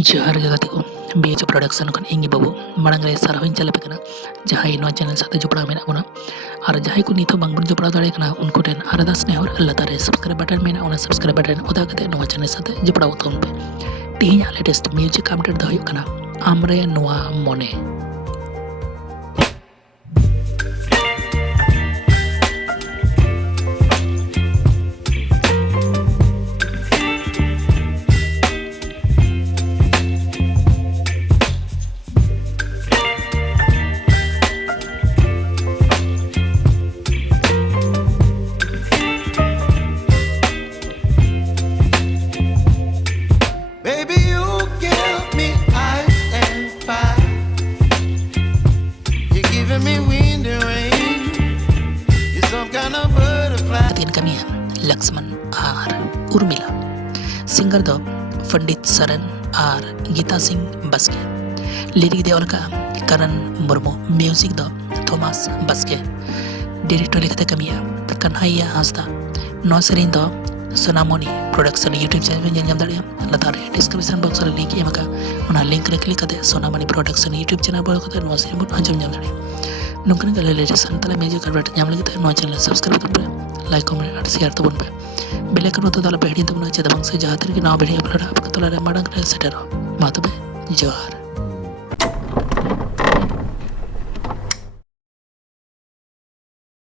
जोहार गे गाते को बीएच प्रोडक्शन खन इंगी बाबू मांग रे सारहिन चले पे जहां नो चैनल साथे जुपड़ा मेना बना और जहां को नितो बांग बन जुपड़ा दाड़े कना उनको टेन अरदास ने और लतारे सब्सक्राइब बटन मेना ओना सब्सक्राइब बटन उदा कते नो चैनल साथे जुपड़ा उतोन पे तीन लेटेस्ट म्यूजिक अपडेट द हुयो कना आमरे नोआ मोने Baby, you give me ice and fire. You're giving me wind and rain. You're some kind of butterfly. तीन कमी है लक्ष्मण आर उर्मिला सिंगर दो पंडित सरन आर गीता सिंह बसके लिरिक दे का करण मुर्मू म्यूजिक दो थॉमस बसके डायरेक्टर लिखते कमी है कन्हैया हांसदा नो सेरिन दो सोनामोनी प्रोडक्शन यूट्यूब चैनल में जाम दाड़िया लतारे डिस्क्रिप्शन बॉक्स रे लिंक एमका ओना लिंक रे क्लिक करते सोनामोनी प्रोडक्शन यूट्यूब चैनल बोल करते नो सेरिन बन आंजम जाम दाड़िया नुकन के लेटेस्ट संतले म्यूजिक अपडेट जाम लगे नो चैनल सब्सक्राइब कर पे लाइक कमेंट और शेयर तबन पे बेल आइकन तो ताला पेड़ी तबन चे दबंग से जहां तक ना वीडियो अपलोड आप तला रे माडंग रे सेटर मा तबे जोहार